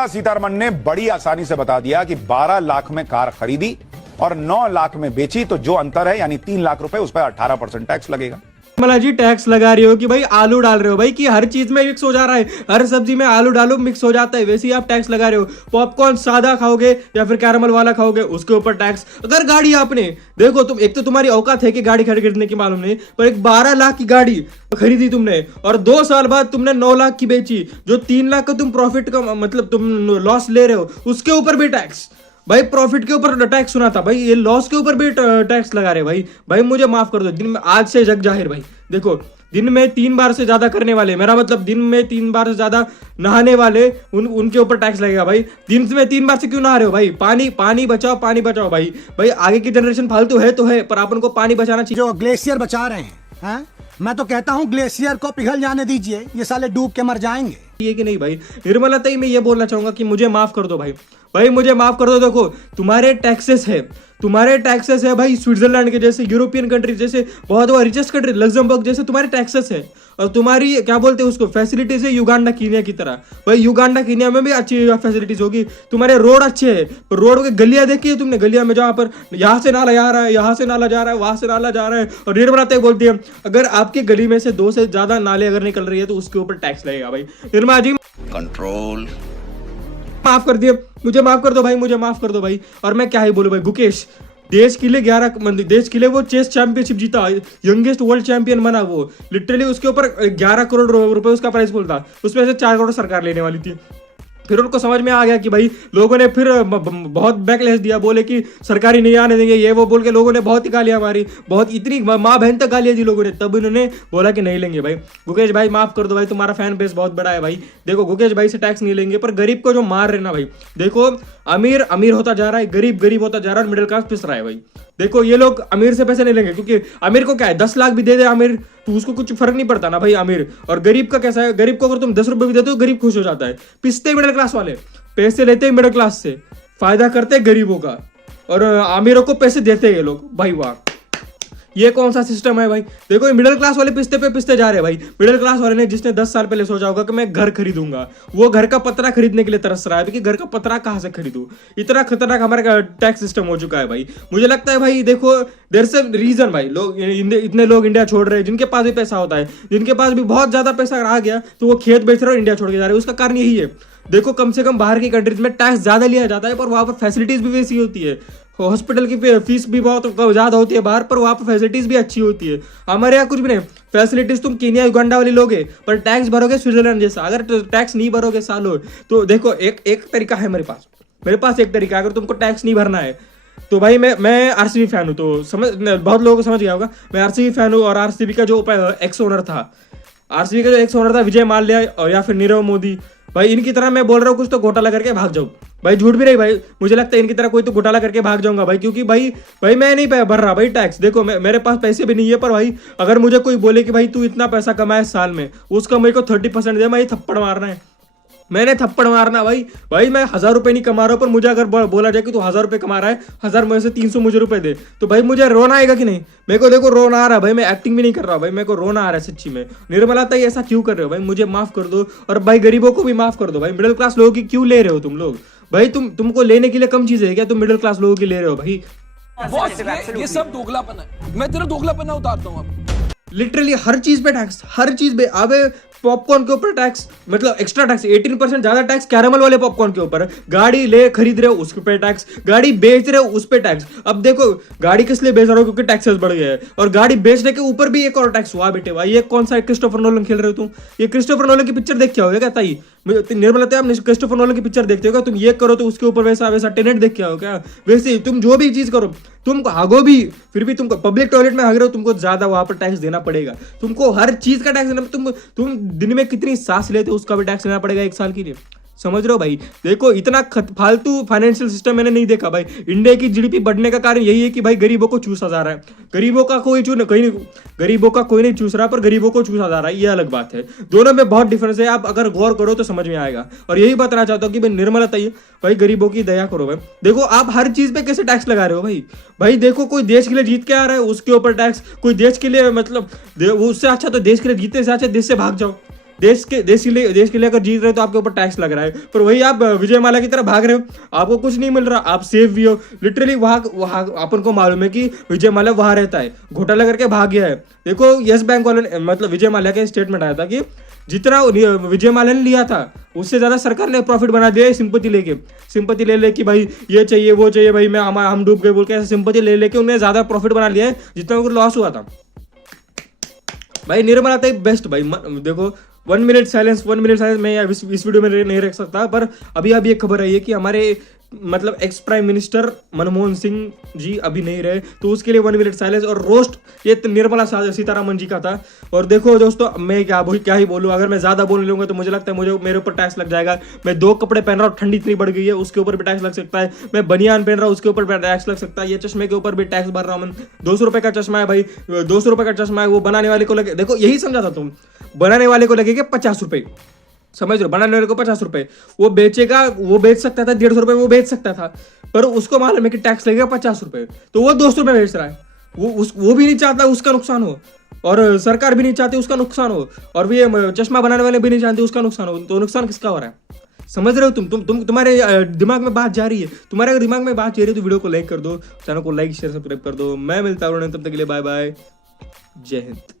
निर्मला सीतारमण ने बड़ी आसानी से बता दिया कि 12 लाख में कार खरीदी और 9 लाख में बेची तो जो अंतर है यानी 3 लाख रुपए उस पर 18% टैक्स लगेगा। निर्मला जी टैक्स लगा रही हो कि भाई आलू डाल रहे हो भाई कि हर चीज में मिक्स हो जा रहा है, हर सब्जी में आलू डालो मिक्स हो जाता है, वैसे ही आप टैक्स लगा रहे हो। पॉपकॉर्न सादा खाओगे या फिर कैरमल वाला खाओगे उसके ऊपर टैक्स। अगर गाड़ी आपने देखो तुम एक तो तुम्हारी औकात है कि गाड़ी खरीदने की मालूम नहीं, पर एक 12 लाख की गाड़ी खरीदी तुमने और 2 साल बाद तुमने 9 लाख की बेची, जो 3 लाख का तुम प्रॉफिट का मतलब तुम लॉस ले रहे हो उसके ऊपर भी टैक्स। भाई प्रॉफिट के ऊपर टैक्स सुना था भाई, ये लॉस के ऊपर भी टैक्स लगा रहे भाई। भाई मुझे माफ कर दो, दिन में आज से जग जाहिर भाई। देखो दिन में 3 बार से ज्यादा करने वाले, मेरा मतलब दिन में 3 बार से ज्यादा नहाने वाले उनके ऊपर टैक्स लगेगा भाई। दिन में 3 बार से क्यों नहा रहे हो भाई? पानी बचाओ, पानी बचाओ भाई। भाई आगे की जनरेशन फालतू है तो है, पर अपन को पानी बचाना चाहिए। जो ग्लेशियर बचा रहे हैं मैं तो कहता हूँ ग्लेशियर को पिघल जाने दीजिए, ये साले डूब के मर जाएंगे। ये कि नहीं भाई? निर्मला ताई मैं ये बोलना चाहूंगा कि मुझे माफ कर दो भाई, भाई मुझे माफ कर दो। देखो तुम्हारे टैक्सेस है भाई स्विट्जरलैंड के जैसे, यूरोपियन कंट्री जैसे, बहुत रिचेस्ट कंट्री लग्जमबर्ग जैसे तुम्हारे टैक्सेस है। और तुम्हारी क्या बोलते हैं उसको फैसिलिटीज है युगांडा कीनिया की तरह। भाई युगांडा कीनिया में भी अच्छी फैसिलिटीज होगी। तुम्हारे रोड अच्छे है, रोड के गलियां देखी है तुमने? गलियां में जहाँ पर यहाँ से नाला जा रहा है, यहाँ से नाला जा रहा है, वहां से नाला जा रहा है, और निर्मला ताई बोलती है अगर आपकी गली में से 2 से ज्यादा नाले अगर निकल रही है तो उसके ऊपर टैक्स लगेगा। भाई निर्मला जी कंट्रोल, माफ कर दिए, मुझे माफ कर दो भाई, मुझे माफ कर दो भाई। और मैं क्या ही बोलूं भाई, गुकेश देश के लिए वो चेस चैंपियनशिप जीता, यंगेस्ट वर्ल्ड चैंपियन बना वो। लिटरली उसके ऊपर 11 करोड़ रुपए उसका प्राइस पुल था, उसमें से 4 करोड़ सरकार लेने वाली थी। फिर उनको समझ में आ गया कि भाई लोगों ने फिर बहुत बैकलैश दिया, बोले कि सरकारी नहीं आने देंगे, ये वो बोल के लोगों ने बहुत ही गालियां मारी, बहुत इतनी माँ बहन तक गालियां दी लोगों ने। तब उन्होंने बोला कि नहीं लेंगे भाई। गुकेश भाई माफ कर दो भाई, तुम्हारा फैन बेस बहुत बड़ा है भाई। देखो गुकेश भाई से टैक्स नहीं लेंगे, पर गरीब को जो मार रहे ना भाई, देखो अमीर अमीर होता जा रहा है, गरीब गरीब होता जा रहा है, मिडिल क्लास पिस रहा है भाई। देखो ये लोग अमीर से पैसे नहीं लेंगे, क्योंकि अमीर को क्या है 10 लाख भी दे दे अमीर तो उसको कुछ फर्क नहीं पड़ता ना भाई अमीर। और गरीब का कैसा है, गरीब को अगर तुम 10 रुपए भी देते हो गरीब खुश हो जाता है। पिसते मिडिल क्लास वाले, पैसे लेते मिडिल क्लास से, फायदा करते गरीबों का, और अमीरों को पैसे देते ये लोग। भाई वाह, ये कौन सा सिस्टम है भाई? देखो ये मिडिल क्लास वाले पिसते पे पिसते जा रहे हैं भाई। मिडिल क्लास वाले ने जिसने 10 साल पहले सोचा होगा कि मैं घर खरीदूंगा, वो घर का पतरा खरीदने के लिए तरस रहा है कि घर का पतरा कहां से खरीदूं। इतना खतरनाक हमारा टैक्स सिस्टम हो चुका है भाई। मुझे लगता है भाई देखो देयर इज अ रीजन भाई, लोग इतने लोग इंडिया छोड़ रहे हैं, जिनके पास भी पैसा होता है, जिनके पास भी बहुत ज्यादा पैसा रह गया तो वो खेत बेच रहे हो, इंडिया छोड़ के जा रहे हैं। उसका कारण यही है, देखो कम से कम बाहर की कंट्रीज में टैक्स ज्यादा लिया जाता है, पर वहां पर फैसिलिटीज भी वैसी होती है। हॉस्पिटल की फीस भी बहुत ज्यादा होती है बाहर, पर वहां पर फैसिलिटीज भी अच्छी होती है। हमारे यहाँ कुछ भी नहीं, फैसिलिटीज तुम केनिया युगांडा वाली लोगे, पर टैक्स भरोगे स्विट्जरलैंड जैसा। अगर टैक्स नहीं भरोगे सालों, तो देखो एक तरीका है मेरे पास एक तरीका, अगर तुमको टैक्स नहीं भरना है तो भाई मैं आरसीबी फैन हूँ, तो समझ बहुत लोगों को समझ गया होगा मैं आरसीबी फैन हूँ। और आरसीबी का जो एक्स ओनर था विजय माल्या और या फिर नीरव मोदी, भाई इनकी तरह मैं बोल रहा हूँ कुछ तो घोटाला करके भाग जाओ भाई। झूठ भी नहीं भाई, मुझे लगता है इनकी तरह कोई तो घोटाला करके भाग जाऊंगा भाई, क्योंकि भाई मैं नहीं भर रहा भाई टैक्स। देखो मेरे पास पैसे भी नहीं है, पर भाई अगर मुझे कोई बोले कि भाई तू इतना पैसा कमाए साल में, उसका मेरे को 30% दे, मैं थप्पड़ मारना है, मैंने थप्पड़ मारना भाई। मैं 1000 रुपए नहीं कमा रहा हूँ, पर मुझे अगर बोला जाए कि तू 1000 रुपए कमा रहा है, 1000 में से 300 मुझे रुपए दे, तो भाई मुझे रोना आएगा कि नहीं? मेरे को देखो रोना आ रहा है भाई, मैं एक्टिंग भी नहीं कर रहा भाई, मेरे को रोना आ रहा है सच्ची में। निर्मला ताई ऐसा क्यों कर रहे हो भाई? मुझे माफ कर दो, और भाई गरीबों को भी माफ कर दो भाई। मिडिल क्लास लोगों की क्यों ले रहे हो तुम लोग भाई? तुमको लेने के लिए कम चीजें है क्या? तुम मिडिल क्लास लोगों की ले रहे हो भाई। ये सब दोगलापन है, मैं तेरा दोगलापन उतारता हूँ अब। लिटरली हर चीज पे टैक्स, हर चीज पे। अबे पॉपकॉर्न के ऊपर टैक्स, मतलब एक्स्ट्रा टैक्स 18% ज्यादा टैक्स कैरामल वाले पॉपकॉर्न के ऊपर। गाड़ी खरीद रहे हो उसके पे टैक्स, गाड़ी बेच रहे हो उस पे टैक्स। अब देखो गाड़ी किस लिए बेच रहे हो? क्योंकि टैक्सेस बढ़ गए हैं, और गाड़ी बेचने के ऊपर भी एक और टैक्स हुआ बेटे भाई। ये कौन सा क्रिस्टोफर नोलन खेल रहे हो तुम? ये क्रिस्टोफर नोलन की पिक्चर देख के आओगे क्या ताई? निर्मला ताई आपने क्रिस्टोफर नोलन की पिक्चर देखते हो क्या? तुम ये करो तो उसके ऊपर वैसा टेनेट देख के आओ क्या? वैसे तुम जो भी चीज करो, तुम हागो भी, फिर भी तुमको पब्लिक टॉयलेट में हाग रहे हो, तुमको ज्यादा वहां पर टैक्स देना पड़ेगा। तुमको हर चीज का टैक्स देना, तुम दिन में कितनी सांस लेते हो उसका भी टैक्स देना पड़ेगा 1 साल के लिए। समझ रहे हो भाई? देखो इतना फालतू फाइनेंशियल सिस्टम मैंने नहीं देखा भाई। इंडिया की जीडीपी बढ़ने का कारण यही है कि भाई गरीबों को चूसा जा रहा है। गरीबों का कोई नहीं चूस रहा, पर गरीबों को चूसा जा रहा है, ये अलग बात है। दोनों में बहुत डिफरेंस है, आप अगर गौर करो तो समझ में आएगा। और यही बताना चाहता हूँ कि भाई निर्मला ताई भाई गरीबों की दया करो भाई। देखो आप हर चीज पे कैसे टैक्स लगा रहे हो भाई। देखो कोई देश के लिए जीत के आ रहा है उसके ऊपर टैक्स, कोई देश के लिए मतलब उससे अच्छा तो देश के लिए जीतने से अच्छा देश से भाग जाओ। देश के लिए अगर जीत रहे हो तो आपके ऊपर टैक्स लग रहा है, पर वही आप विजय माल्या की तरह भाग रहे हो, आपको कुछ नहीं मिल रहा, आप सेफ भी हो। लिटरली वहां अपन को मालूम है कि विजय माल्या वहां रहता है, घोटाला करके भाग गया है। देखो यस बैंक वाले ने, मतलब विजय माल्या का स्टेटमेंट आया था कि जितना विजय माल्या ने लिया था उससे ज्यादा सरकार ने प्रॉफिट बना दिया है सिंपत्ति ले कि भाई ये चाहिए वो चाहिए, भाई मैं हम डूब गए बोल के ऐसे सिंपत्ति ले लेके उन्हें ज्यादा प्रॉफिट बना लिया है जितना उनको लॉस हुआ था। भाई निर्मला था बेस्ट भाई। देखो 1 मिनट साइलेंस मैं इस वीडियो में नहीं रख सकता, पर अभी एक खबर आई है कि हमारे मतलब ex prime minister Manmohan Singh ji अभी नहीं रहे, तो उसके लिए 1 मिनट साइलेंस और रोस्ट ये निर्मला सीतारमण जी का था। और देखो दोस्तों मैं क्या ही बोलूं, अगर मैं ज्यादा बोलने लूंगा तो मुझे लगता है मेरे ऊपर टैक्स लग जाएगा। मैं 2 कपड़े पहन रहा हूँ, ठंडी इतनी बढ़ गई है, उसके ऊपर भी टैक्स लग सकता है। मैं बनियान पहन रहा हूँ, उसके ऊपर भी टैक्स लग सकता है। ये चश्मे के ऊपर भी टैक्स भर रहा हूँ मैं। 200 रुपए का चश्मा है भाई, 200 रुपए का चश्मा है, वो बनाने वाले को लगे, देखो यही समझा था तुम, बनाने वाले को लगेगा 50 रुपए, समझ रहे हो, बनाने वाले को 50 रुपए, वो बेचेगा, वो बेच सकता था 150 रुपए में वो बेच सकता था, पर उसको मालूम है कि टैक्स लगेगा 50 रुपए, तो वो 200 रुपए बेच रहा है। वो भी नहीं चाहता उसका नुकसान हो, और सरकार भी नहीं चाहती उसका नुकसान हो, और ये चश्मा बनाने वाले भी नहीं चाहते उसका नुकसान हो, तो नुकसान किसका हो रहा है? समझ रहे हो तुम्हारे दिमाग में बात जा रही है। तुम्हारे अगर दिमाग में बात जा रही है तो वीडियो को लाइक कर दो, चैनल को लाइक शेयर सब्सक्राइब कर दो। मैं मिलता हूँ तब तक के लिए, बाय बाय, जय हिंद।